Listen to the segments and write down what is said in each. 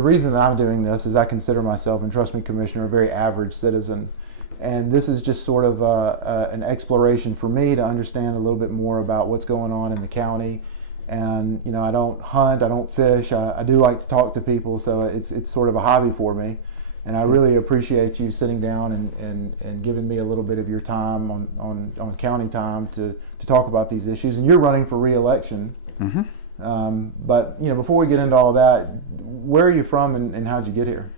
the reason that I'm doing this is I consider myself, and trust me, Commissioner, a very average citizen. And this is just sort of an exploration for me to understand a little bit more about what's going on in the county. And you know, I don't hunt, I don't fish. I do like to talk to people, so it's sort of a hobby for me. And I really appreciate you sitting down and giving me a little bit of your time on county time to talk about these issues. And you're running for re-election. Mm-hmm. But you know, before we get into all that, where are you from and how'd you get here?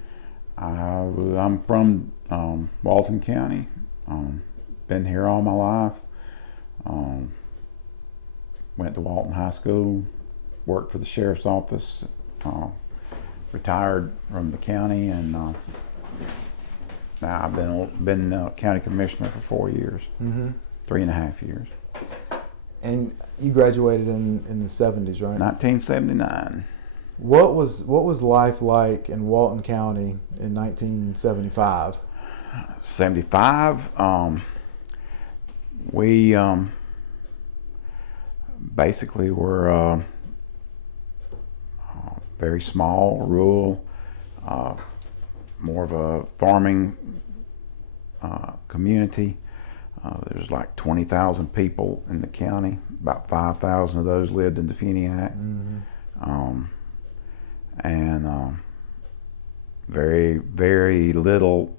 I'm from Walton County. Been here all my life. Went to Walton High School, worked for the sheriff's office, retired from the county, and now I've been county commissioner for 4 years, 3.5 years. And you graduated in the 70s, right? 1979. What was life like in Walton County in 1975? 75. We basically were very small, rural, more of a farming community. There's like 20,000 people in the county. About 5,000 of those lived in Defuniak. And very, very little,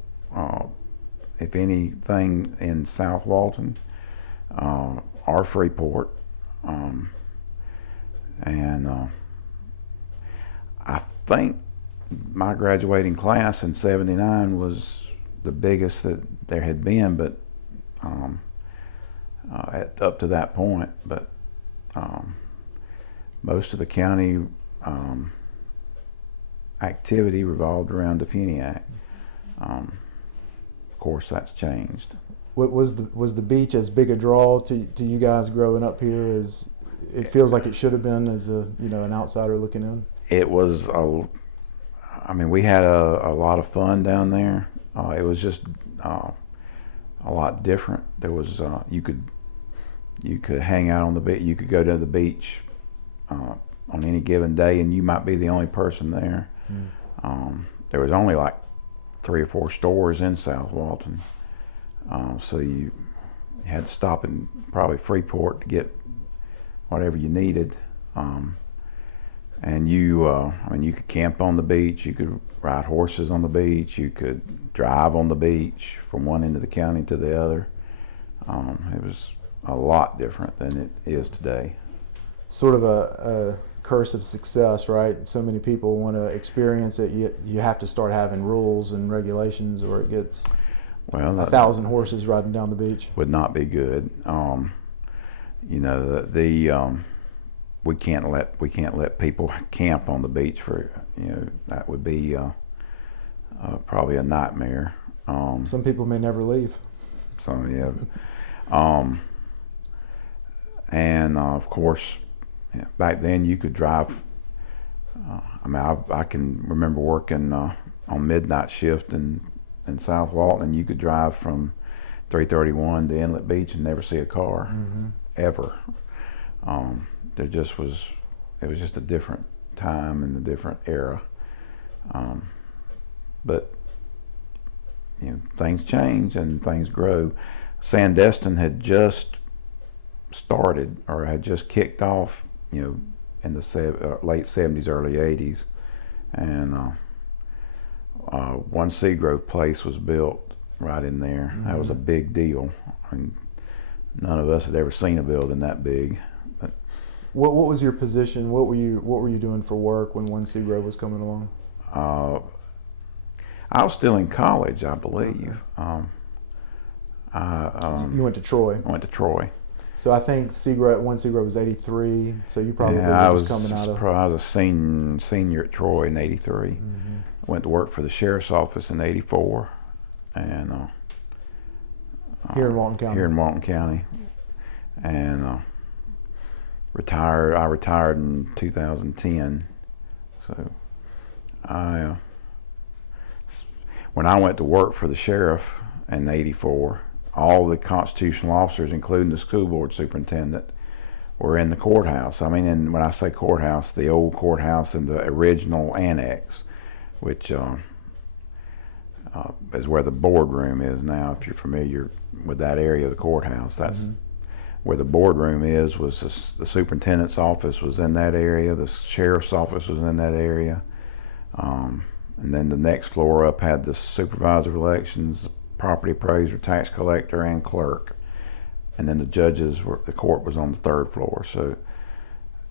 if anything, in South Walton or Freeport. I think my graduating class in '79 was the biggest that there had been, but up to that point. But most of the county activity revolved around Defuniak. Of course, that's changed. What was the beach as big a draw to you guys growing up here as it feels like it should have been as an outsider looking in? It was I mean, we had a lot of fun down there. It was just a lot different. There was you could hang out on the beach. You could go to the beach on any given day, and you might be the only person there. There was only like 3 or 4 stores in South Walton, so you had to stop in probably Freeport to get whatever you needed. And I mean, you could camp on the beach, you could ride horses on the beach, you could drive on the beach from one end of the county to the other. It was a lot different than it is today. Sort of a curse of success, right? So many people want to experience it. You have to start having rules and regulations, or it gets 1,000 horses riding down the beach. Would not be good. You know, we can't let people camp on the beach for, that would be probably a nightmare. Some people may never leave. So yeah. And of course, back then you could drive. I mean, I can remember working on midnight shift in South Walton, and you could drive from 331 to Inlet Beach and never see a car, ever. It was just a different time and a different era. But things change and things grow. Sandestin had just started, or had just kicked off, in the late 70s, early 80s, and One Seagrove Place was built right in there. That was a big deal. I mean, none of us had ever seen a building that big. But what was your position? What were you doing for work when One Seagrove was coming along? I was still in college, I believe. You went to Troy. I went to Troy. So I think One Seagrove was '83. So you probably were just coming out of. I was a senior at Troy in '83. I went to work for the sheriff's office in '84, and here in Walton County. Here in Walton County, and retired. I retired in 2010. So when I went to work for the sheriff in '84, all the constitutional officers, including the school board superintendent, were in the courthouse. I mean, and when I say courthouse, the old courthouse and the original annex. which is where the boardroom is now. If you're familiar with that area of the courthouse, that's where the boardroom is. Was the superintendent's office was in that area. The sheriff's office was in that area. And then the next floor up had the supervisor of elections, property appraiser, tax collector, and clerk. And then the court was on the third floor. So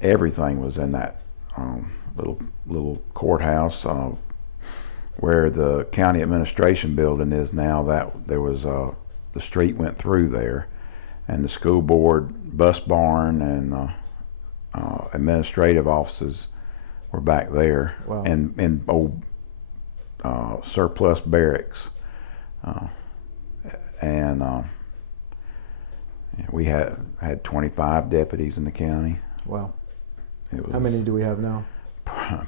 everything was in that little courthouse. Where the county administration building is now, that there was the street went through there, and the school board, bus barn, and administrative offices were back there. Wow. And old surplus barracks, and we had 25 deputies in the county. Wow. It was How many do we have now?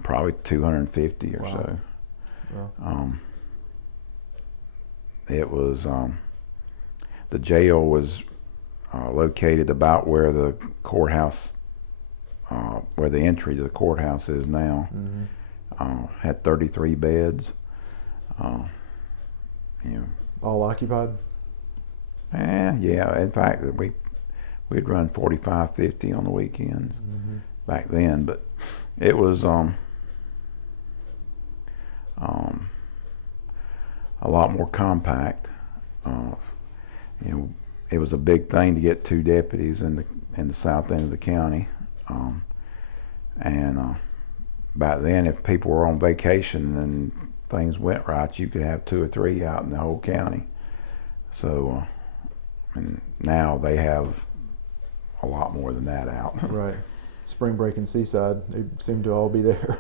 Probably 250 or Wow. so. Wow. It was the jail was located about where the courthouse, where the entry to the courthouse is now. Had 33 beds. All occupied? Yeah. In fact, we'd run 45, 50 on the weekends back then, but it was a lot more compact. It was a big thing to get 2 deputies in the south end of the county, and back then, if people were on vacation and things went right, you could have 2 or 3 out in the whole county. So, and now they have a lot more than that out. Right. Spring break in Seaside, they seem to all be there.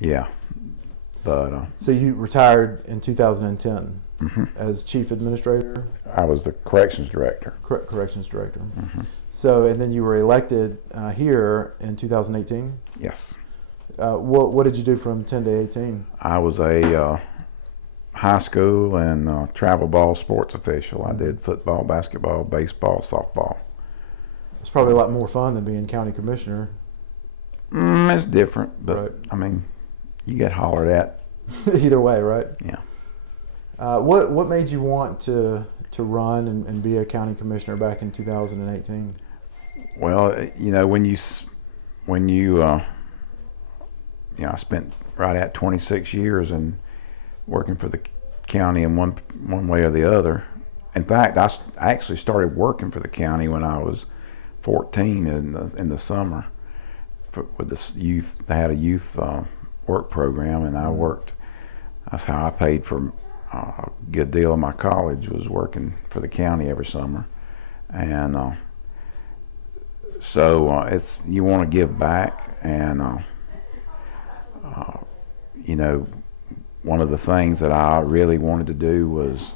Yeah, but So you retired in 2010 as chief administrator, I was the corrections director. corrections director. So, and then you were elected here in 2018. Yes, What did you do from 10 to 18? I was a high school and travel ball sports official. I did football, basketball, baseball, softball. It's probably a lot more fun than being county commissioner. It's different, but Right. I mean, you get hollered at. Either way, right? Yeah. What made you want to run and be a county commissioner back in 2018? Well, I spent right at 26 years in working for the county in one way or the other. In fact, I actually started working for the county when I was 14 in the summer with this youth. They had a youth work program, and I worked. That's how I paid for a good deal of my college, was working for the county every summer. And so it's, you want to give back, and one of the things that I really wanted to do was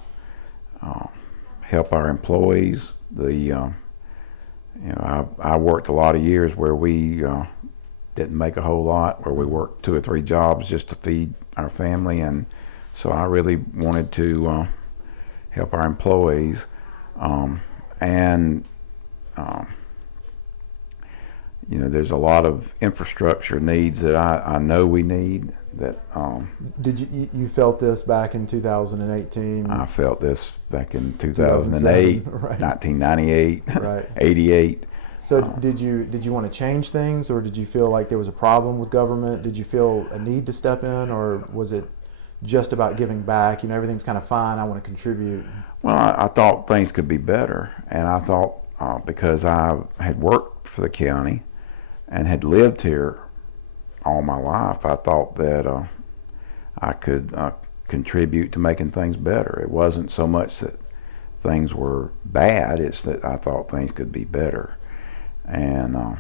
help our employees. I worked a lot of years where we didn't make a whole lot, where we worked 2 or 3 jobs just to feed our family, and so I really wanted to help our employees, and there's a lot of infrastructure needs that I know we need. That Did you felt this back in 2018? I felt this back in 2008, right. 1998, Right. 88. So did you want to change things, or did you feel like there was a problem with government? Did you feel a need to step in, or was it just about giving back? Everything's kind of fine, I want to contribute. Well, I thought things could be better, and I thought because I had worked for the county and had lived here all my life, I thought that I could contribute to making things better. It wasn't so much that things were bad, it's that I thought things could be better. And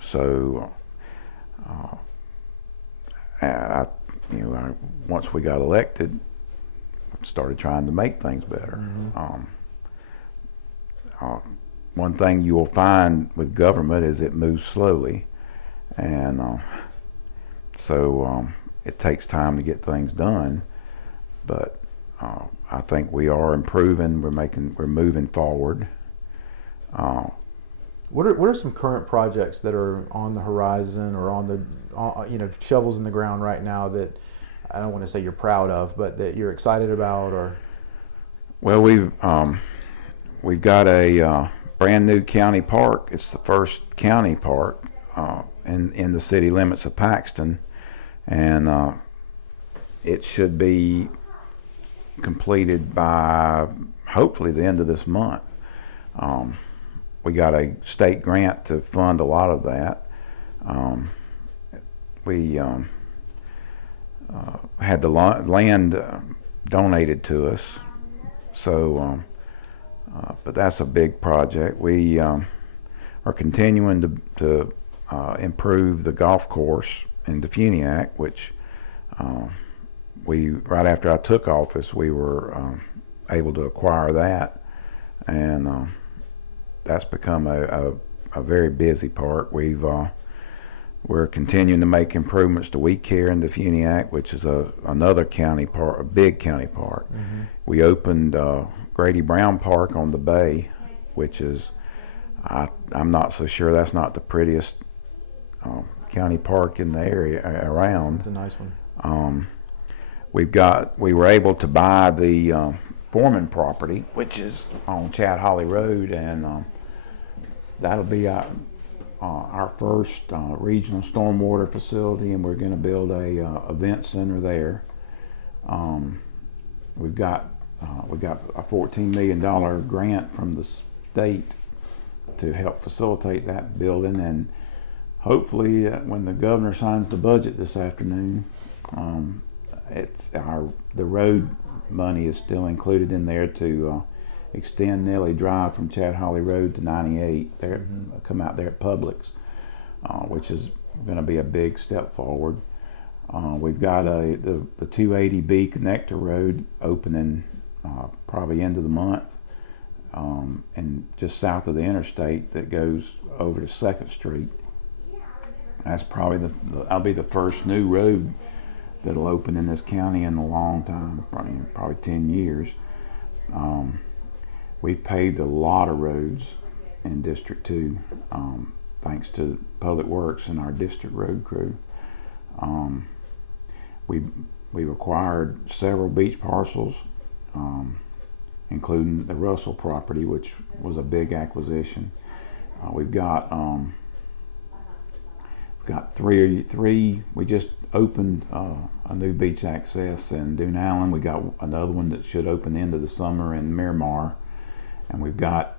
so once we got elected, started trying to make things better. One thing you will find with government is it moves slowly, and so it takes time to get things done. But I think we are improving. We're moving forward. What are some current projects that are on the horizon or on the shovels in the ground right now that I don't want to say you're proud of, but that you're excited about? Or Well, we've got a brand new county park. It's the first county park in the city limits of Paxton, and it should be completed by hopefully the end of this month. We got a state grant to fund a lot of that. We had the land donated to us, so but that's a big project. We are continuing to improve the golf course in Defuniak, which right after I took office, we were able to acquire that, and that's become a very busy park. We're continuing to make improvements to We Care in Defuniak, which is another county park, a big county park. Mm-hmm. We opened Grady Brown Park on the bay, which is I'm not so sure that's not the prettiest county park in the area around. It's a nice one. We were able to buy the Foreman property, which is on Chad Holly Road, and that'll be our first regional stormwater facility, and we're going to build a event center there. We got a $14 million grant from the state to help facilitate that building, and hopefully when the governor signs the budget this afternoon, the road money is still included in there to extend Nellie Drive from Chad Holly Road to 98. There, mm-hmm. Come out there at Publix, which is going to be a big step forward. We've got the 280B connector road opening probably end of the month, and just south of the interstate that goes over to 2nd Street. That's probably that'll be the first new road that'll open in this county in a long time, probably 10 years. We've paved a lot of roads in District 2, thanks to Public Works and our district road crew. We've acquired several beach parcels, including the Russell property, which was a big acquisition. We've got three. We just opened a new beach access in Dune Allen. We got another one that should open the end of the summer in Miramar, and we've got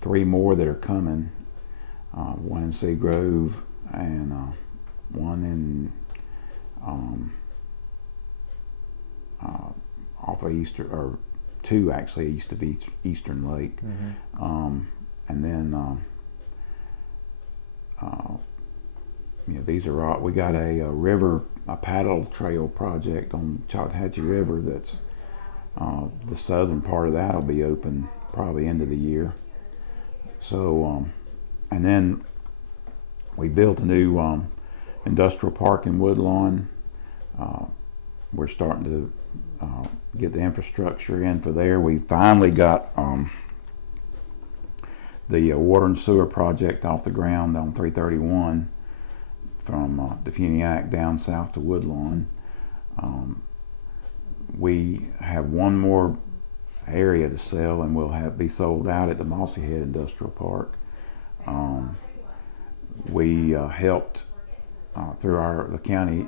3 more that are coming. One in Seagrove and one in off of Eastern, or 2 actually east of Eastern Lake, mm-hmm. And then these are all, we got a paddle trail project on Chattahoochee River that's the southern part of that will be open probably end of the year. So and then we built a new industrial park in Woodlawn. We're starting to get the infrastructure in for there. We finally got the water and sewer project off the ground on 331 from Defuniak down south to Woodlawn. We have one more area to sell, and we'll be sold out at the Mossy Head Industrial Park. We helped through the county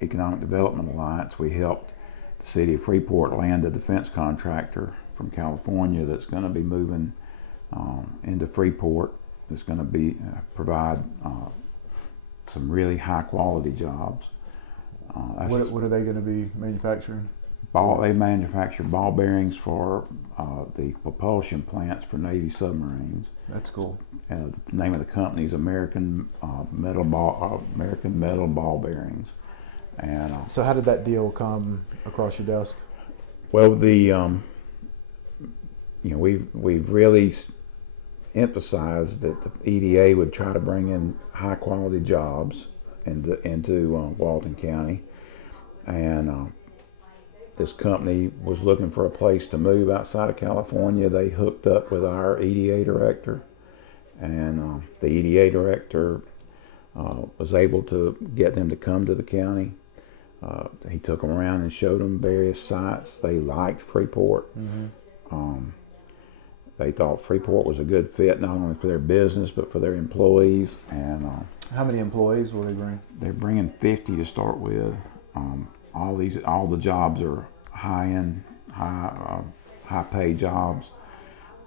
Economic Development Alliance. We helped the city of Freeport land a defense contractor from California that's going to be moving into Freeport. That's going to provide some really high quality jobs. What are they going to be manufacturing? They manufacture ball bearings for the propulsion plants for Navy submarines. That's cool. The name of the company is American Metal Ball Bearings. And so, how did that deal come across your desk? Well, we've really emphasized that the EDA would try to bring in high quality jobs into Walton County, and this company was looking for a place to move outside of California. They hooked up with our EDA director, and the EDA director was able to get them to come to the county. He took them around and showed them various sites. They liked Freeport. They thought Freeport was a good fit, not only for their business, but for their employees. And How many employees will they bring? they're bringing 50 to start with. All the jobs are high-end, high-paid jobs.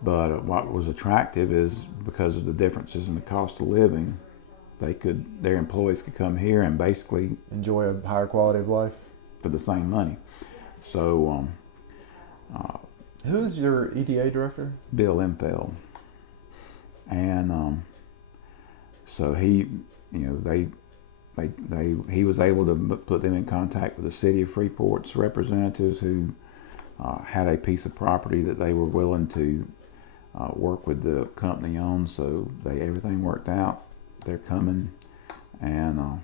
But what was attractive is because of the differences in the cost of living, their employees could come here and basically Enjoy a higher quality of life? for the same money. So Who's your EDA director? Bill Imfeld, and so he, he was able to put them in contact with the city of Freeport's representatives, who had a piece of property that they were willing to work with the company on. So everything worked out. They're coming, and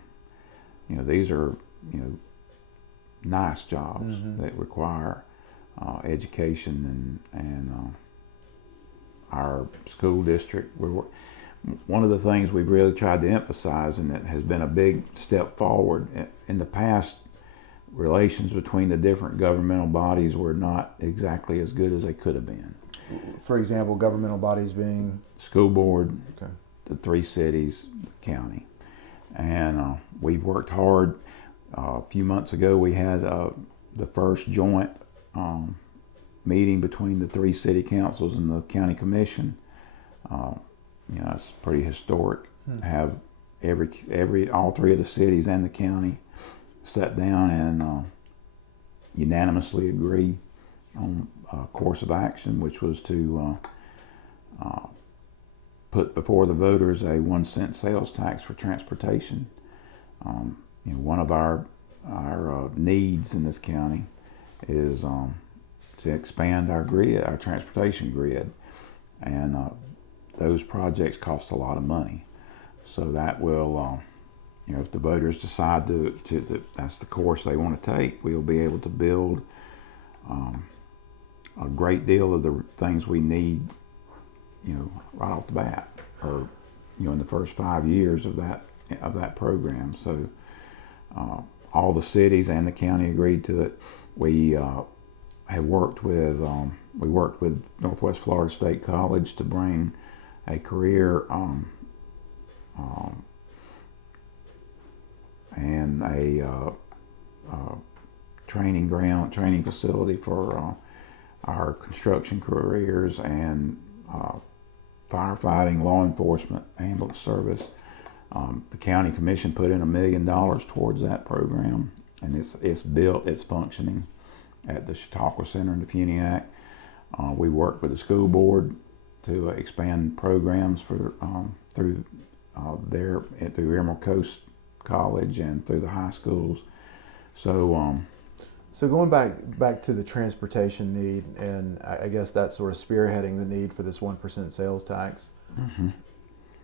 these are nice jobs that require education, and our school district. One of the things we've really tried to emphasize, and it has been a big step forward in the past, relations between the different governmental bodies were not exactly as good as they could have been. For example, governmental bodies being? School board, Okay. the 3 cities, the county. And we've worked hard. A few months ago, we had the first joint meeting between the 3 city councils and the county commission. It's pretty historic to have all 3 of the cities and the county sit down and unanimously agree on a course of action, which was to put before the voters a 1-cent sales tax for transportation. One of our needs in this county is to expand our grid, our transportation grid, and those projects cost a lot of money. So that will, if the voters decide that's the course they want to take, we'll be able to build a great deal of the things we need, right off the bat, or in the first 5 years of that program. So all the cities and the county agreed to it. We have worked with Northwest Florida State College to bring a career and a training facility for our construction careers and firefighting, law enforcement, ambulance service. The county commission put in $1 million towards that program, and it's built, it's functioning at the Chautauqua Center in Defuniak. We worked with the school board to expand programs for through Emerald Coast College and through the high schools. So going back to the transportation need, and I guess that's sort of spearheading the need for this 1% sales tax. Mm-hmm.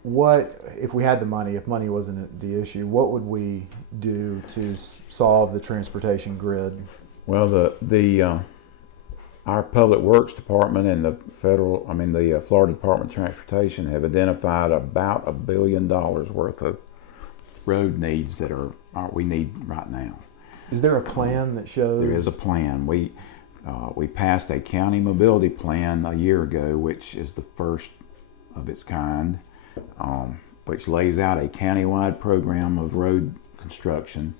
What, if we had the money, if money wasn't the issue, what would we do to solve the transportation grid? Well, our Public Works Department and the Florida Department of Transportation have identified about $1 billion worth of road needs that we need right now. Is there a plan that shows? There is a plan. We passed a county mobility plan a year ago, which is the first of its kind, which lays out a countywide program of road construction,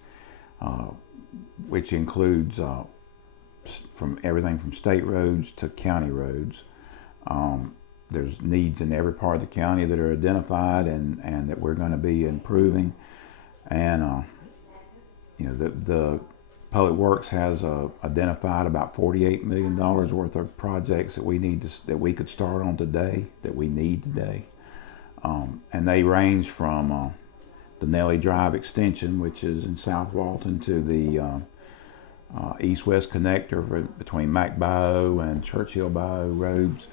which includes from everything from state roads to county roads. There's needs in every part of the county that are identified and that we're going to be improving. And the Public Works has identified about $48 million worth of projects that we could start on today, that we need today. And they range from the Nellie Drive extension, which is in South Walton, to the east-west connector between MacBio and Churchill-Bio roads,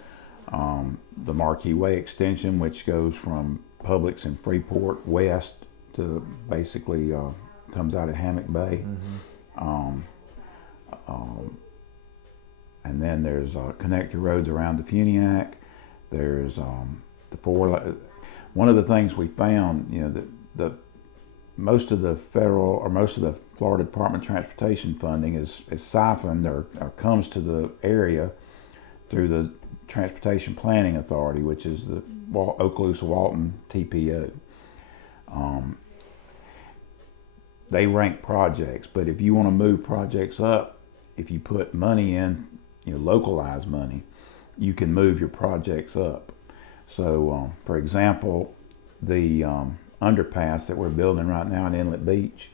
the Marquee Way extension, which goes from Publix and Freeport west to basically comes out of Hammock Bay. Mm-hmm. And then there's connector roads around Defuniak. There's one of the things we found, that most of the federal or most of the Florida Department of Transportation funding is siphoned or comes to the area through the Transportation Planning Authority, which is the Okaloosa-Walton TPO. They rank projects, but if you want to move projects up, if you put money in, localized money, you can move your projects up. So, for example, the underpass that we're building right now in Inlet Beach,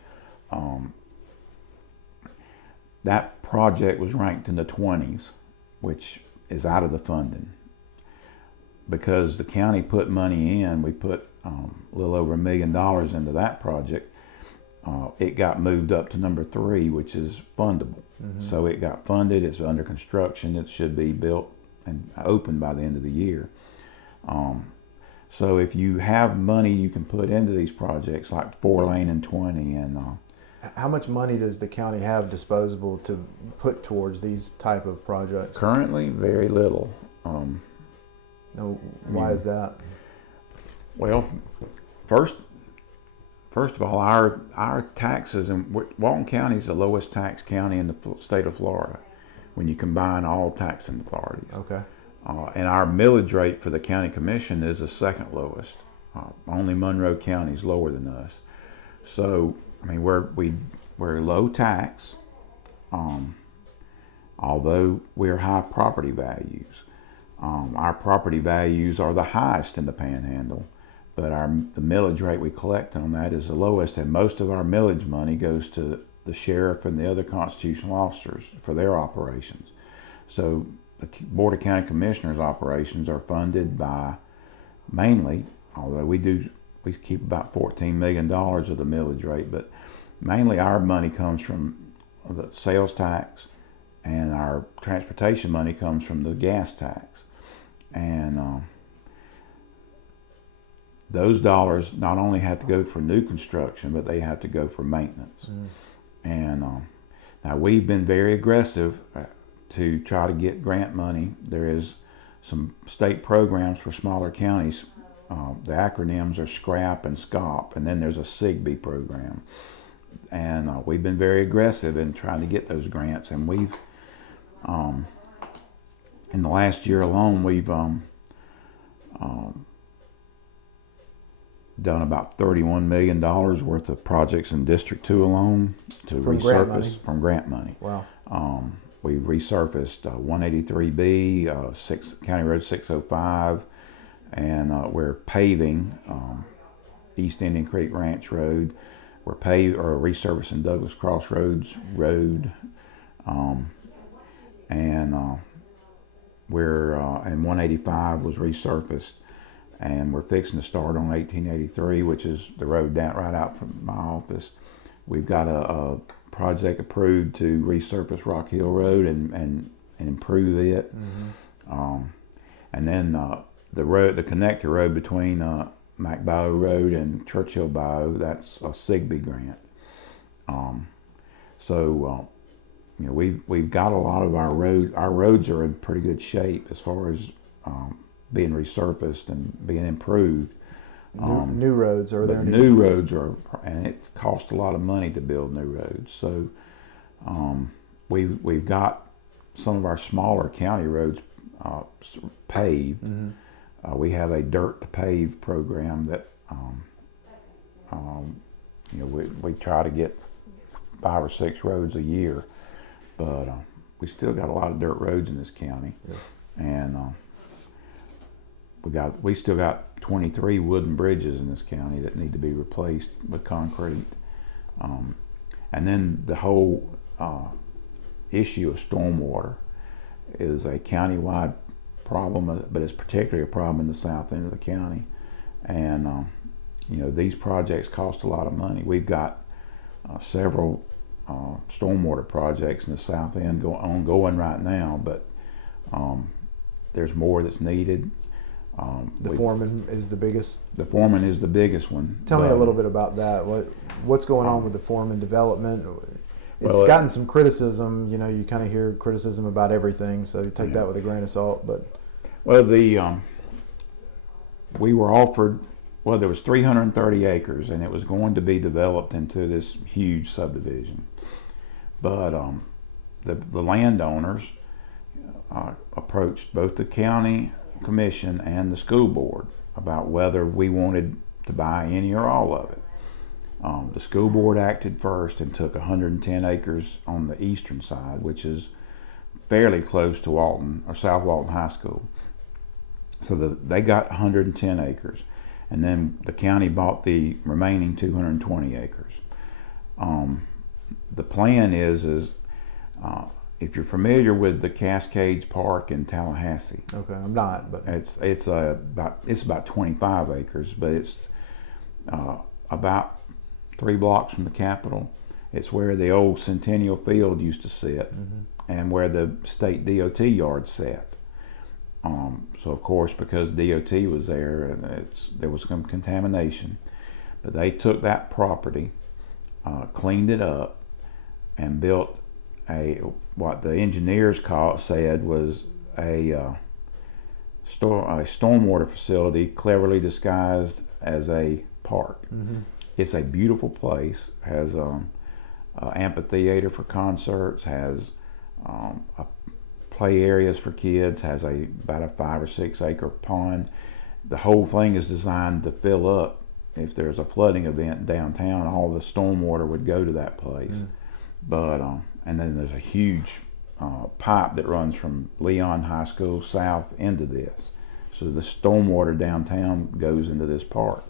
that project was ranked in the 20s, which is out of the funding. Because the county put money in, we put a little over $1 million into that project. It got moved up to number 3, which is fundable. Mm-hmm. So it got funded, it's under construction, it should be built and open by the end of the year. So if you have money you can put into these projects like 4-lane and 20 and how much money does the county have disposable to put towards these type of projects? Currently, very little. Why is that? Well, first of all, our taxes, and Walton County is the lowest tax county in the state of Florida when you combine all taxing authorities. Okay. And our millage rate for the county commission is the second lowest. Only Monroe County is lower than us. So, I mean, we're low tax, although we're high property values. Our property values are the highest in the Panhandle, but the millage rate we collect on that is the lowest, and most of our millage money goes to the sheriff and the other constitutional officers for their operations. So the Board of County Commissioners operations are funded by mainly, although we keep about $14 million of the millage rate, but mainly our money comes from the sales tax, and our transportation money comes from the gas tax. And those dollars not only have to go for new construction, but they have to go for maintenance. And now we've been very aggressive to try to get grant money. There is some state programs for smaller counties. The acronyms are SCRAP and SCOP, and then there's a SIGB program. And we've been very aggressive in trying to get those grants, and we've in the last year alone, we've done about $31 million worth of projects in District 2 alone to resurface from grant money. Wow. We resurfaced 183B, County Road 605, and we're paving East Indian Creek Ranch Road. We're resurfacing Douglas Crossroads Road, and and 185 was resurfaced, and we're fixing to start on 1883, which is the road down right out from my office. We've got a project approved to resurface Rock Hill Road and improve it. Mm-hmm. And then the connector road between McBow Road and Churchill Bayou, that's a SIGB grant. We've got a lot of our roads are in pretty good shape as far as being resurfaced and being improved. New roads are there? New roads are, and it costs a lot of money to build new roads. So we've got some of our smaller county roads paved. Mm-hmm. We have a dirt to pave program that we try to get 5 or 6 roads a year, but we still got a lot of dirt roads in this county. Yeah. And we still got 23 wooden bridges in this county that need to be replaced with concrete. And then the whole issue of stormwater is a countywide problem, but it's particularly a problem in the south end of the county. And these projects cost a lot of money. We've got several stormwater projects in the south end ongoing right now, but there's more that's needed. The Foreman is the biggest? The Foreman is the biggest one. Tell me a little bit about that. What's going on with the Foreman development? It's gotten some criticism. You kind of hear criticism about everything, so you take that with a grain of salt. But we were offered well, there was 330 acres, and it was going to be developed into this huge subdivision. But the landowners approached both the county commission and the school board about whether we wanted to buy any or all of it. The school board acted first and took 110 acres on the eastern side, which is fairly close to Walton or South Walton High School. So they got 110 acres, and then the county bought the remaining 220 acres. The plan is if you're familiar with the Cascades Park in Tallahassee. Okay, I'm not, but it's about 25 acres, but it's about 3 blocks from the Capitol. It's where the old Centennial Field used to sit, and where the state DOT yard sat. So of course, because DOT was there, there was some contamination, but they took that property, cleaned it up, and built what the engineers said was a stormwater facility, cleverly disguised as a park. It's a beautiful place. Has amphitheater for concerts, has play areas for kids, has about a 5 or 6 acre pond. The whole thing is designed to fill up. If there's a flooding event downtown, all the stormwater would go to that place. But and then there's a huge pipe that runs from Leon High School south into this. So the stormwater downtown goes into this park.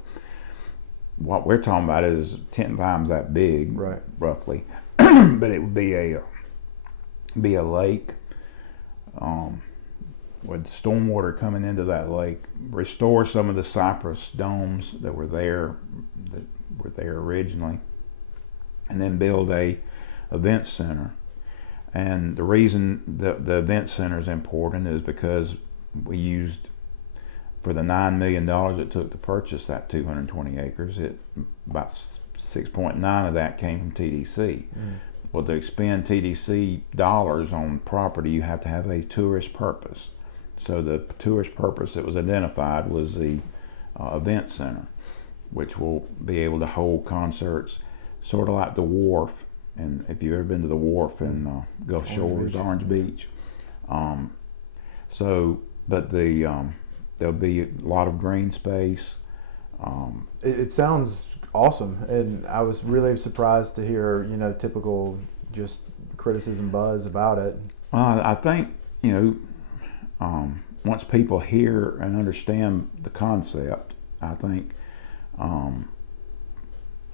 What we're talking about is 10 times that big, right, roughly. But it would be a lake with the stormwater coming into that lake, restore some of the cypress domes that were there originally, and then build a event center. And the reason the event center is important is because we used, for the $9 million it took to purchase that 220 acres, about 6.9 of that came from TDC. Well, to expend TDC dollars on property, you have to have a tourist purpose. So the tourist purpose that was identified was the event center, which will be able to hold concerts, sort of like the Wharf. And if you've ever been to the Wharf in Gulf Shores, Orange Beach. But there'll be a lot of green space. It sounds awesome, and I was really surprised to hear, typical just criticism buzz about it. I think, once people hear and understand the concept, I think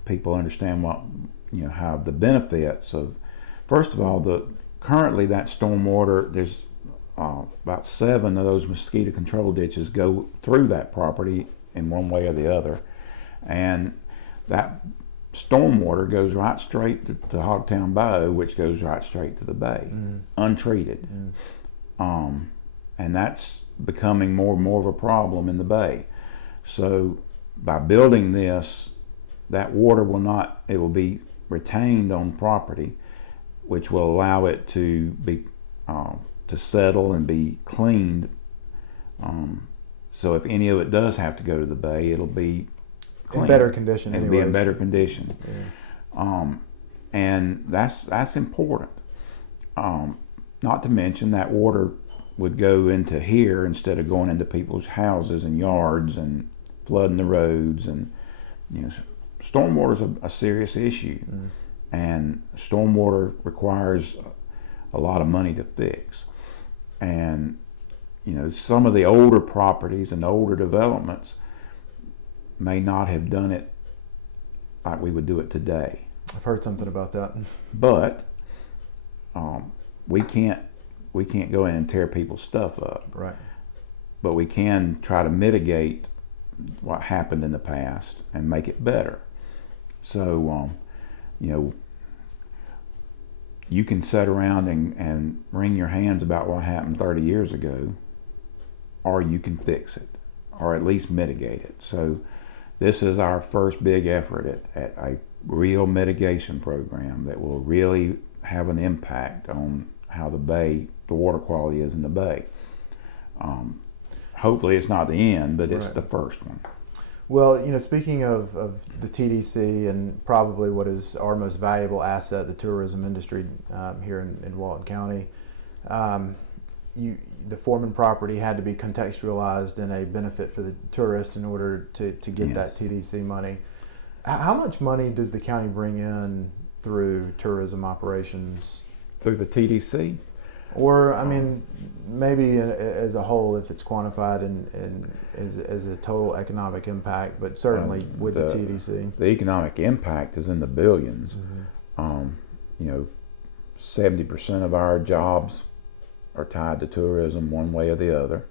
people understand how the benefits of, first of all, currently that stormwater, there's about 7 of those mosquito control ditches go through that property in one way or the other, and that stormwater goes right straight to Hogtown Bayou, which goes right straight to the bay, untreated. And that's becoming more and more of a problem in the bay. So by building this, that water will be retained on property, which will allow it to be to settle and be cleaned. So if any of it does have to go to the bay, it'll be clean. In better condition. It'll be in better condition. Yeah. And that's important. Not to mention that water would go into here instead of going into people's houses and yards and flooding the roads. And stormwater is a serious issue, and stormwater requires a lot of money to fix. And some of the older properties and the older developments may not have done it like we would do it today. I've heard something about that. But we can't go in and tear people's stuff up. Right. But we can try to mitigate what happened in the past and make it better. So, you can sit around and wring your hands about what happened 30 years ago, or you can fix it, or at least mitigate it. So this is our first big effort at a real mitigation program that will really have an impact on how the water quality is in the bay. Hopefully it's not the end, but it's the first one. Well, speaking of the TDC and probably what is our most valuable asset, the tourism industry here in Walton County, um, the Foreman property had to be contextualized in a benefit for the tourist in order to get Yes. that TDC money. How much money does the county bring in through tourism operations? Through the TDC? Or, I mean, maybe as a whole, if it's quantified as a total economic impact, but certainly with the TDC. The economic impact is in the billions. You know, 70% of our jobs are tied to tourism one way or the other.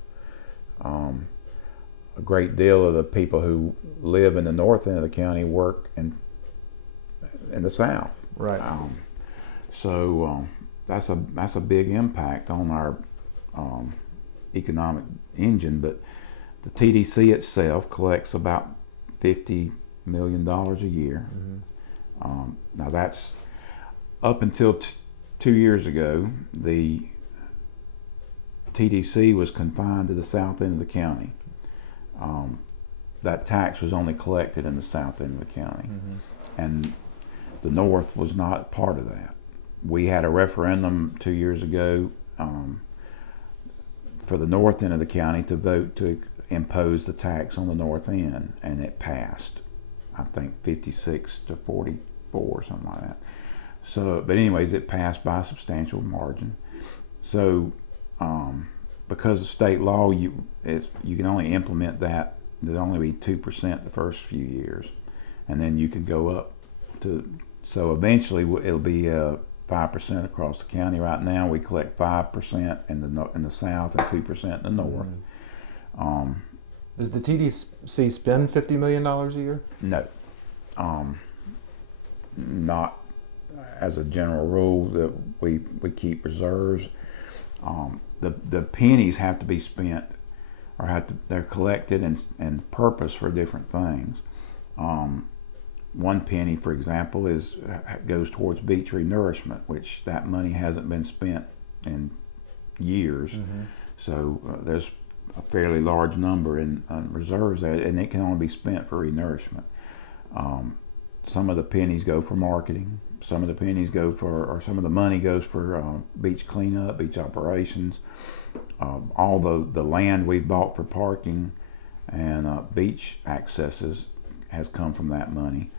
A great deal of the people who live in the north end of the county work in the south. Right. So that's a big impact on our economic engine. But the TDC itself collects about $50 million a year. Now that's up until 2 years ago. The TDC was confined to the south end of the county. That tax was only collected in the south end of the county, and the north was not part of that. We had a referendum 2 years ago for the north end of the county to vote to impose the tax on the north end, and it passed. I think 56 to 44, something like that. So, but anyways, it passed by a substantial margin. So, because of state law, you can only implement that. There'd only be 2% the first few years, and then you could go up to. So eventually, it'll be 5% across the county. Right now, we collect 5% in the south and 2% in the north. Does the TDC spend $50 million a year? No, not as a general rule. That we keep reserves. The pennies have to be spent, or they're collected and purposed for different things. One penny, for example, goes towards beach renourishment, which that money hasn't been spent in years. So there's a fairly large number in reserves there, and it can only be spent for renourishment. Some of the pennies go for marketing. Some of the pennies some of the money goes for beach cleanup, beach operations. All the land we've bought for parking and beach accesses has come from that money.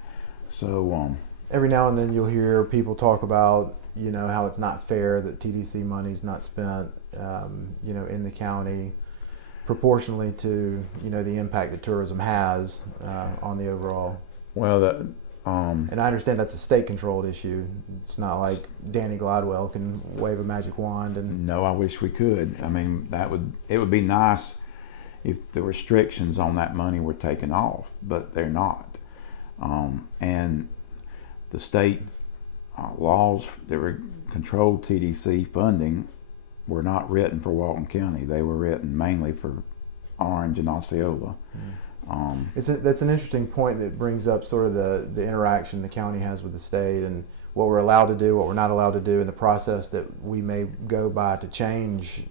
So every now and then you'll hear people talk about how it's not fair that TDC money's not spent in the county proportionally to the impact that tourism has on the overall. Well, and I understand that's a state-controlled issue. It's not like Danny Glidewell can wave a magic wand and. No, I wish we could. I mean, it would be nice if the restrictions on that money were taken off, but they're not. And the state laws that controlled TDC funding were not written for Walton County. They were written mainly for Orange and Osceola. That's an interesting point that brings up sort of the interaction the county has with the state and what we're allowed to do, what we're not allowed to do, and the process that we may go by to change,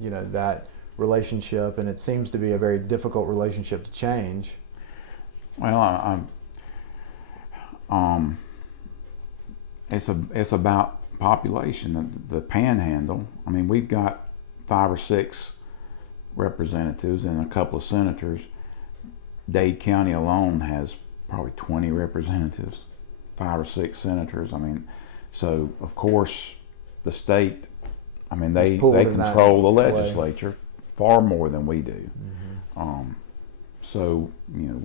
that relationship. And it seems to be a very difficult relationship to change. Well, it's about population. The Panhandle. I mean, we've got 5 or 6 representatives and a couple of senators. Dade County alone has probably 20 representatives, 5 or 6 senators. I mean, so of course the state. I mean, they control the legislature far more than we do. So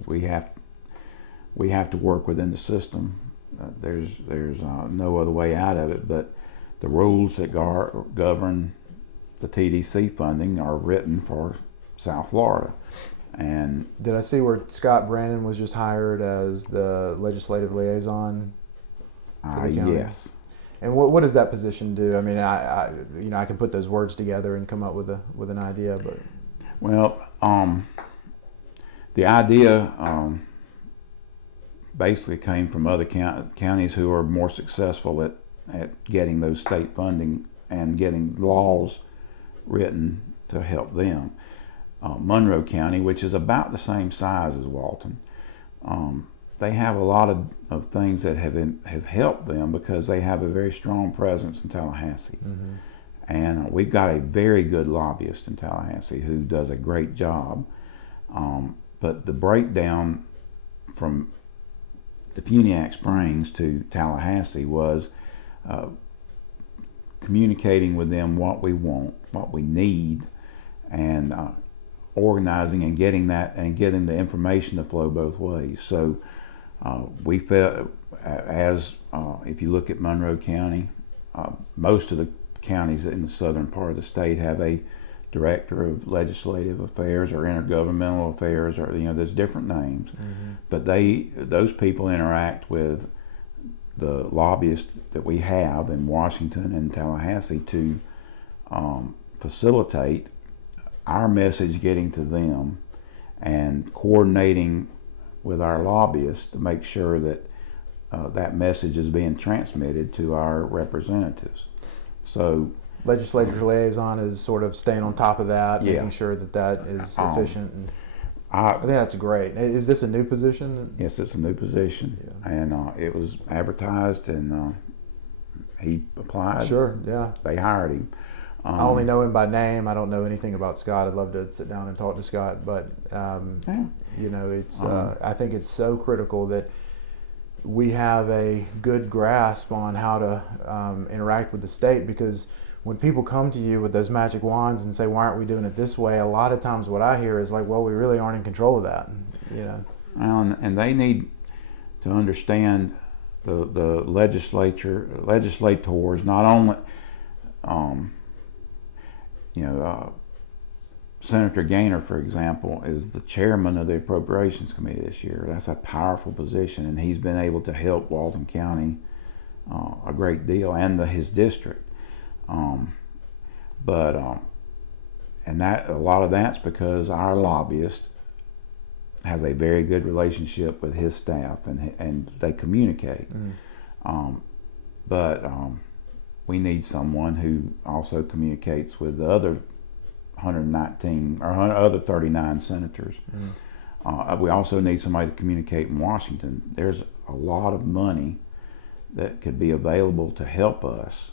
we have to work within the system. There's no other way out of it. But the rules that govern the TDC funding are written for South Florida. And did I see where Scott Brannon was just hired as the legislative liaison? Yes. And what does that position do? I mean, I can put those words together and come up with an idea, but. Well, the idea basically came from other counties who are more successful at getting those state funding and getting laws written to help them. Monroe County, which is about the same size as Walton, they have a lot of things that have helped them because they have a very strong presence in Tallahassee. Mm-hmm. And we've got a very good lobbyist in Tallahassee who does a great job. But the breakdown from the Funiac Springs to Tallahassee was communicating with them what we want, what we need, and organizing and getting the information to flow both ways. So we felt, as if you look at Monroe County, most of the counties in the southern part of the state have a director of legislative affairs or intergovernmental affairs, or there's different names. Mm-hmm. But those people interact with the lobbyists that we have in Washington and Tallahassee to facilitate our message getting to them and coordinating with our lobbyists to make sure that that message is being transmitted to our representatives. So legislature liaison is sort of staying on top of that, Yeah. making sure that that is efficient. And I I think that's great. Is this a new position? Yes, it's a new position, and it was advertised, and he applied. Sure, yeah. They hired him. I only know him by name. I don't know anything about Scott. I'd love to sit down and talk to Scott, but it's. I think it's so critical that we have a good grasp on how to interact with the state, because when people come to you with those magic wands and say, "Why aren't we doing it this way?" a lot of times what I hear is like, "Well, we really aren't in control of that," And they need to understand the legislators, not only. Senator Gaynor, for example, is the chairman of the Appropriations Committee this year. That's a powerful position, and he's been able to help Walton County a great deal, and his district. And that a lot of that's because our lobbyist has a very good relationship with his staff, and they communicate. But we need someone who also communicates with the other 119 or other 39 senators. We also need somebody to communicate in Washington. There's a lot of money that could be available to help us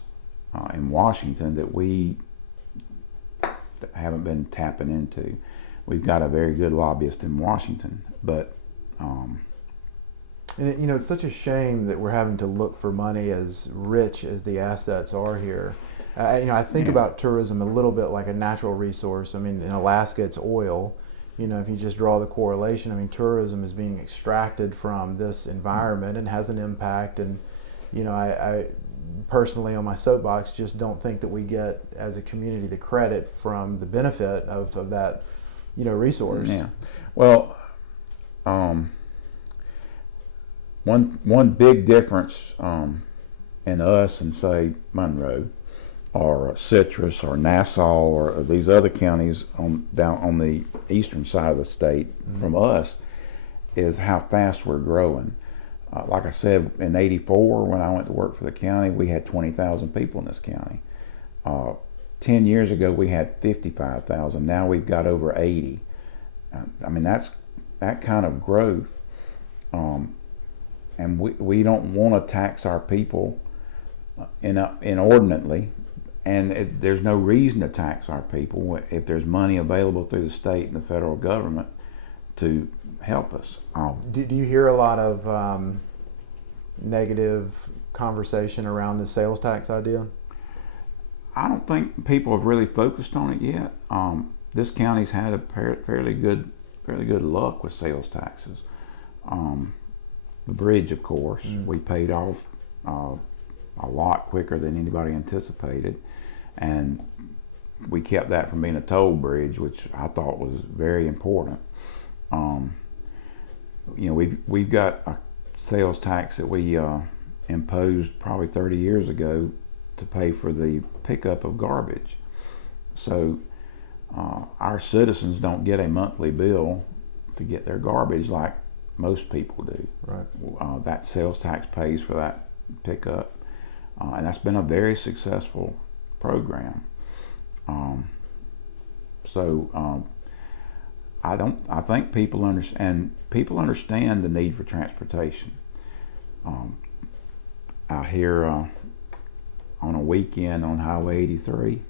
in Washington that we haven't been tapping into. We've got a very good lobbyist in Washington, but and it's such a shame that we're having to look for money as rich as the assets are here. I think about tourism a little bit like a natural resource. I mean, in Alaska, it's oil. If you just draw the correlation, I mean, tourism is being extracted from this environment and has an impact. And, I personally, on my soapbox, just don't think that we get, as a community, the credit from the benefit of that, resource. Yeah. Well, one big difference in us and, say, Monroe, or Citrus, or Nassau, or these other counties down on the eastern side of the state from us, is how fast we're growing. Like I said, in '84, when I went to work for the county, we had 20,000 people in this county. 10 years ago, we had 55,000. Now we've got over 80. I mean, that's that kind of growth. And we don't want to tax our people inordinately. And there's no reason to tax our people if there's money available through the state and the federal government to help us. Do you hear a lot of negative conversation around the sales tax idea? I don't think people have really focused on it yet. This county's had a fairly good luck with sales taxes. The bridge, of course, we paid off a lot quicker than anybody anticipated, and we kept that from being a toll bridge, which I thought was very important. We've got a sales tax that we imposed probably 30 years ago to pay for the pickup of garbage. So our citizens don't get a monthly bill to get their garbage like most people do. Right. That sales tax pays for that pickup, and that's been a very successful program. I think people understand. People understand the need for transportation. Out here on a weekend on Highway 83,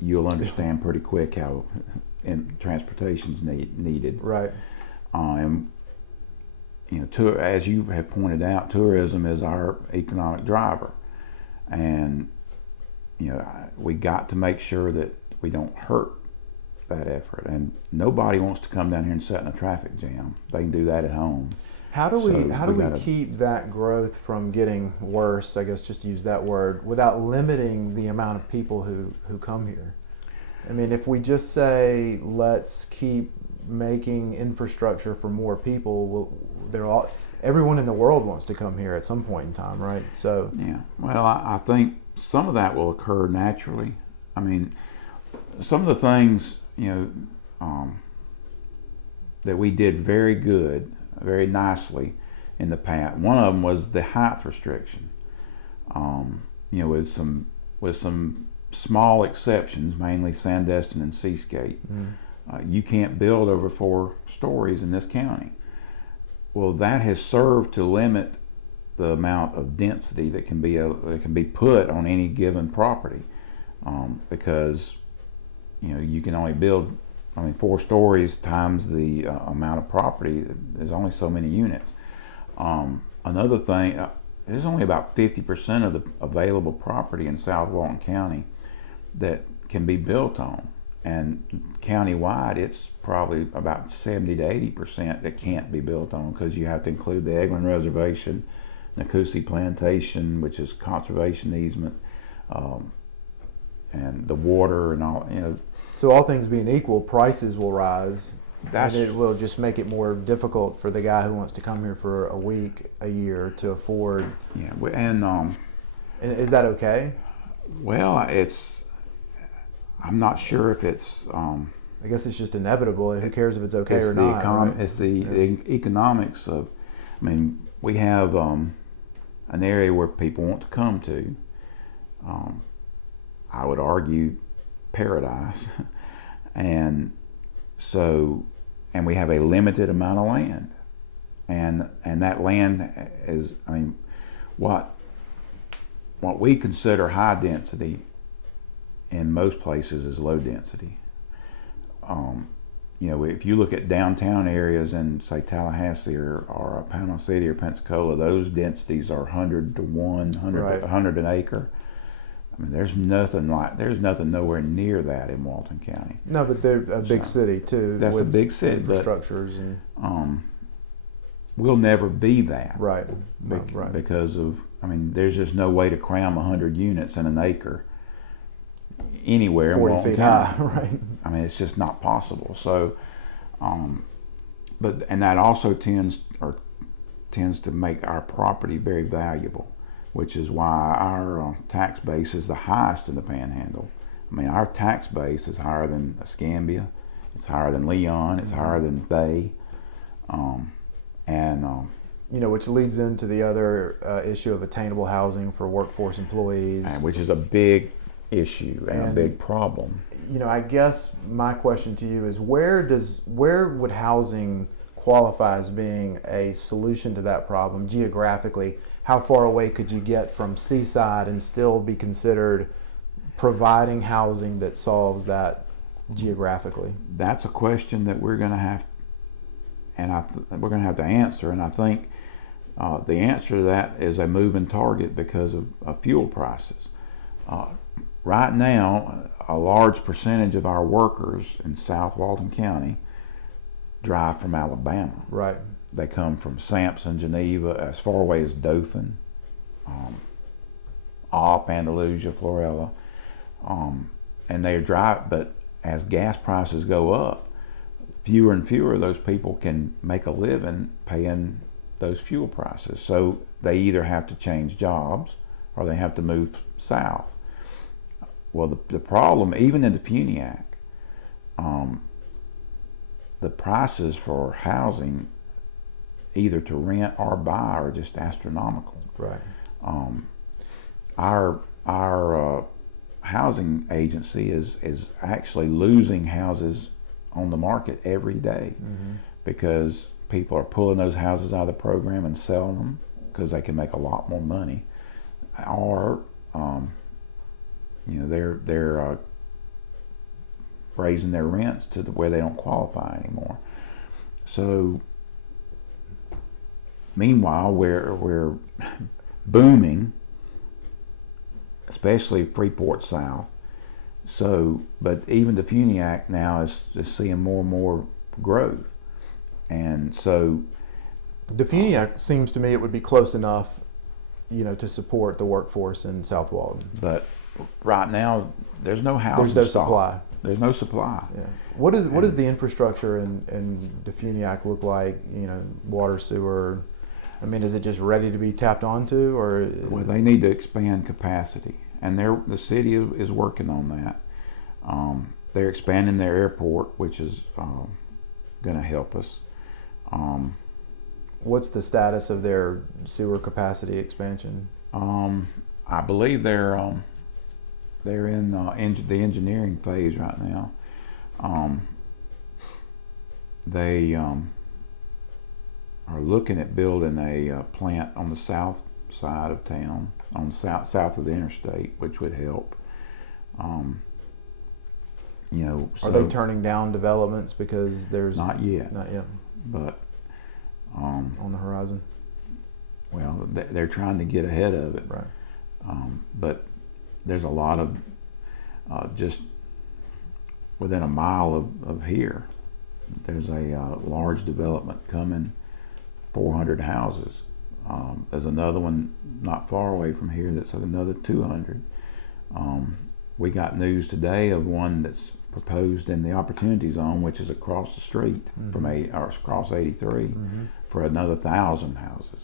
you'll understand pretty quick how transportation's needed. Right. And as you have pointed out, tourism is our economic driver, and we got to make sure that we don't hurt that effort. And nobody wants to come down here and sit in a traffic jam. They can do that at home. How do we keep that growth from getting worse, I guess, just to use that word, without limiting the amount of people who come here? I mean, if we just say, let's keep making infrastructure for more people, everyone in the world wants to come here at some point in time, right? So yeah, well, I think some of that will occur naturally. I mean, some of the things that we did very good, very nicely in the past. One of them was the height restriction. With some small exceptions, mainly Sandestin and Seascape, you can't build over 4 stories in this county. Well, that has served to limit the amount of density that can be put on any given property, because you can only build, 4 stories times the amount of property. There's only so many units. Another thing, there's only about 50% of the available property in South Walton County that can be built on, and countywide it's probably about 70 to 80% that can't be built on, because you have to include the Eglin Reservation, Nakusi Plantation, which is conservation easement, and the water and all. So all things being equal, prices will rise. And it will just make it more difficult for the guy who wants to come here for a week, a year, to afford. Yeah, and is that okay? Well, I'm not sure if it's. I guess it's just inevitable. Who cares if it's okay or not? Right? It's the economics of. We have an area where people want to come to. I would argue paradise, and we have a limited amount of land, and that land is, what we consider high density in most places is low density. If you look at downtown areas in, say, Tallahassee or Panama City or Pensacola, those densities are 100 to 100 an acre. There's nothing nowhere near that in Walton County. No, but they're a big city too. That's a big city. Infrastructures and we'll never be that. Right. Because of, there's just no way to cram 100 units in an acre anywhere in 40 Walton feet County. high, right? It's just not possible. So, and that also tends to make our property very valuable, which is why our tax base is the highest in the Panhandle. Our tax base is higher than Escambia, it's higher than Leon, it's higher than Bay, which leads into the other issue of attainable housing for workforce employees, which is a big issue and a big problem. I guess my question to you is, where would housing qualify as being a solution to that problem geographically? How far away could you get from Seaside and still be considered providing housing that solves that geographically? That's a question that we're going to have, we're going to have to answer. And I think the answer to that is a moving target because of fuel prices. Right now, a large percentage of our workers in South Walton County drive from Alabama. Right. They come from Sampson, Geneva, as far away as Dothan, Opp, Andalusia, Florella, and they drive. But as gas prices go up, fewer and fewer of those people can make a living paying those fuel prices. So they either have to change jobs or they have to move south. Well, the problem, even in the Funiac, the prices for housing, either to rent or buy, are just astronomical. Right. Our housing agency is actually losing houses on the market every day, Mm-hmm. because people are pulling those houses out of the program and selling them because they can make a lot more money, or they're raising their rents to the where they don't qualify anymore. So meanwhile, we're booming, especially Freeport South. So, but even Defuniak now is seeing more and more growth, and so Defuniak seems to me it would be close enough, to support the workforce in South Walton. But right now, there's no housing. There's no supply. There's no supply. Yeah. What does the infrastructure in Defuniak look like? Water, sewer. I mean, is it just ready to be tapped onto, or? Well, they need to expand capacity, and the city is working on that. They're expanding their airport, which is going to help us. What's the status of their sewer capacity expansion? I believe they're in the engineering phase right now. They are looking at building a plant on the south side of town, on the south of the interstate, which would help. Are they turning down developments because there's not yet, but on the horizon? Well, they're trying to get ahead of it, right? But there's a lot of just within a mile of here. There's a large development coming, 400 houses. There's another one not far away from here that's another 200. We got news today of one that's proposed in the Opportunity Zone, which is across the street from across 83, for another 1,000 houses.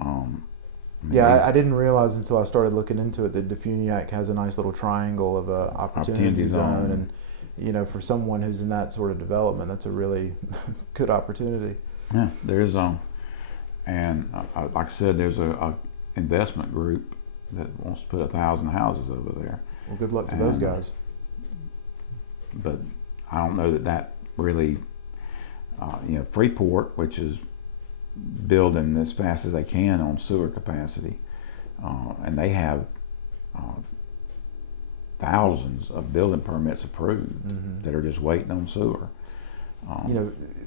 I didn't realize until I started looking into it that Defuniak has a nice little triangle of a opportunity zone, and for someone who's in that sort of development, that's a really good opportunity. Yeah, there's and like I said, there's a investment group that wants to put 1,000 houses over there. Well, good luck to those guys. But I don't know that really, Freeport, which is building as fast as they can on sewer capacity, and they have thousands of building permits approved that are just waiting on sewer.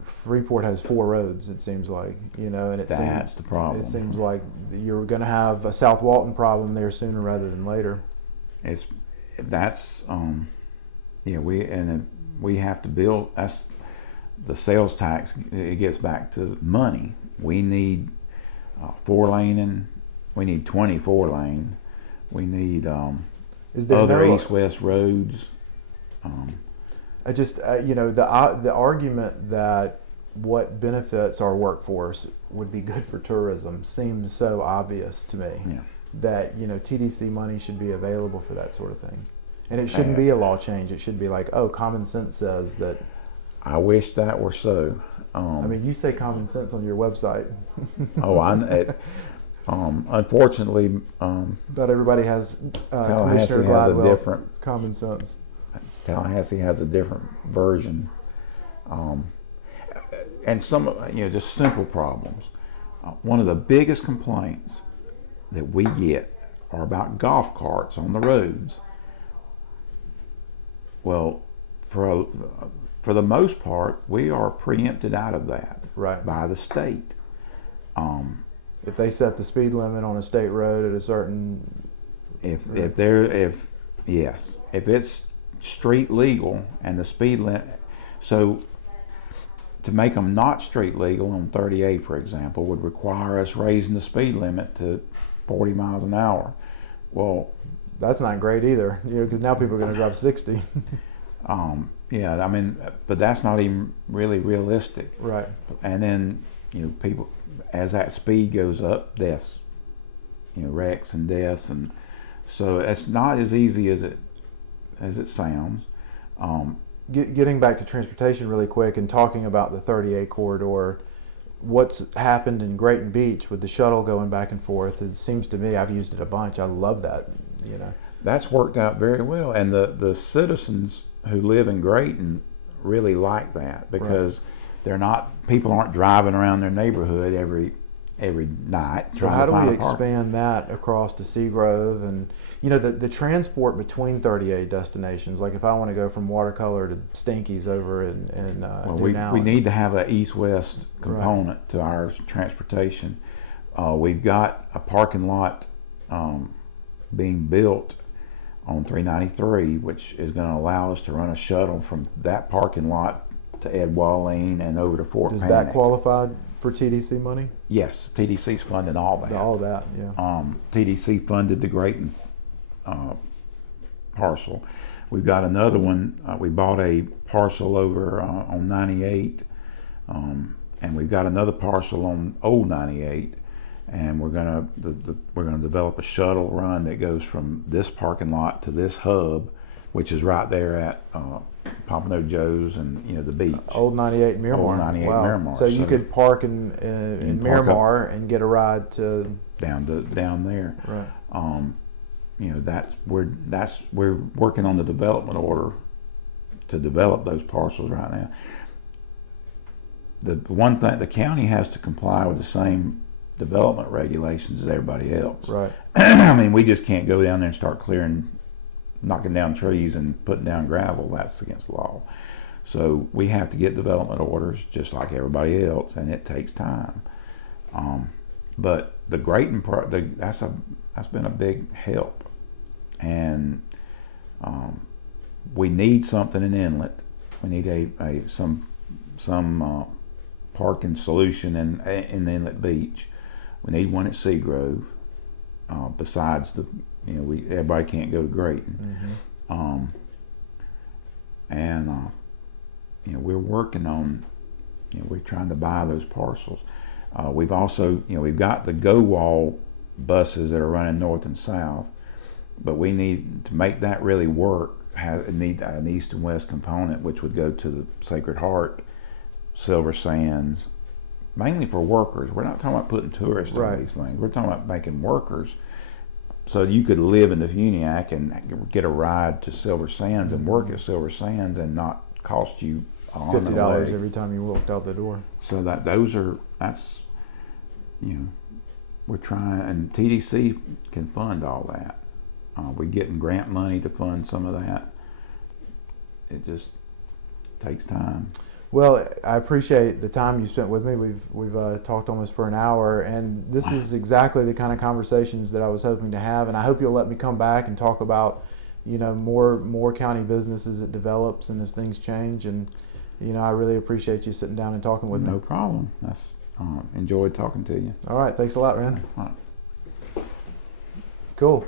Freeport has 4 roads, it seems like, and that's the problem. It seems like you're going to have a South Walton problem there sooner rather than later. We have to build. That's the sales tax. It gets back to money. We need 4-laning. We need 24 lane. We need other east-west roads. I just the argument that what benefits our workforce would be good for tourism seems so obvious to me. Yeah. That TDC money should be available for that sort of thing, and it shouldn't be a law change. It should be like, common sense says that. I wish that were so. You say common sense on your website. Unfortunately, not everybody has Commissioner Glidewell has a different common sense. Tallahassee has a different version, and some just simple problems. One of the biggest complaints that we get are about golf carts on the roads. Well, for the most part, we are preempted out of that by the state. If they set the speed limit on a state road at a certain, if it's street legal and the speed limit, so to make them not street legal on 38, for example, would require us raising the speed limit to 40 miles an hour. Well, that's not great either, because now people are going to drive 60. But that's not even really realistic. Right. And then, people, as that speed goes up, deaths, wrecks and deaths, and so it's not as easy as it sounds. Getting back to transportation really quick and talking about the 30A corridor, what's happened in Grayton Beach with the shuttle going back and forth, it seems to me, I've used it a bunch, I love that. That's worked out very well, and the citizens who live in Grayton really like that because people aren't driving around their neighborhood every night. So how do we expand that across to Seagrove and, you know, the transport between 38 destinations? Like if I want to go from Watercolor to Stinky's over in we need to have an east-west component to our transportation. We've got a parking lot being built on 393, which is going to allow us to run a shuttle from that parking lot to Ed Walleen and over to Fort Panic. Does that qualify for TDC money? Yes, TDC's funding all that. All that, yeah. TDC funded the Grayton parcel. We've got another one. We bought a parcel over on 98, and we've got another parcel on old 98. And we're gonna develop a shuttle run that goes from this parking lot to this hub, which is right there at Pompano Joe's and the beach. Old 98 Miramar. Old 98 wow. Miramar. So you could park in Miramar and get a ride to down there. Right. We're working on the development order to develop those parcels right now. The one thing, the county has to comply with the same development regulations as everybody else. Right. I mean, we just can't go down there and start knocking down trees and putting down gravel. That's against the law. So we have to get development orders just like everybody else, and it takes time. But the Grayton part, that's been a big help, and we need something in Inlet. We need some parking solution in the Inlet Beach. We need one at Seagrove. Besides everybody can't go to Grayton. Mm-hmm. We're working on, we're trying to buy those parcels. We've also, we've got the Go Wall buses that are running north and south, but we need to make that really work. Need an east and west component, which would go to the Sacred Heart, Silver Sands, mainly for workers. We're not talking about putting tourists on these things. We're talking about making workers so you could live in the Funiac and get a ride to Silver Sands and work at Silver Sands and not cost you $50 every time you walked out the door. So we're trying, and TDC can fund all that. We're getting grant money to fund some of that. It just takes time. Well, I appreciate the time you spent with me. We've talked almost for an hour, and this is exactly the kind of conversations that I was hoping to have. And I hope you'll let me come back and talk about, more county business as it develops and as things change. And I really appreciate you sitting down and talking with me. No problem. That's enjoyed talking to you. All right, thanks a lot, man. All right. Cool.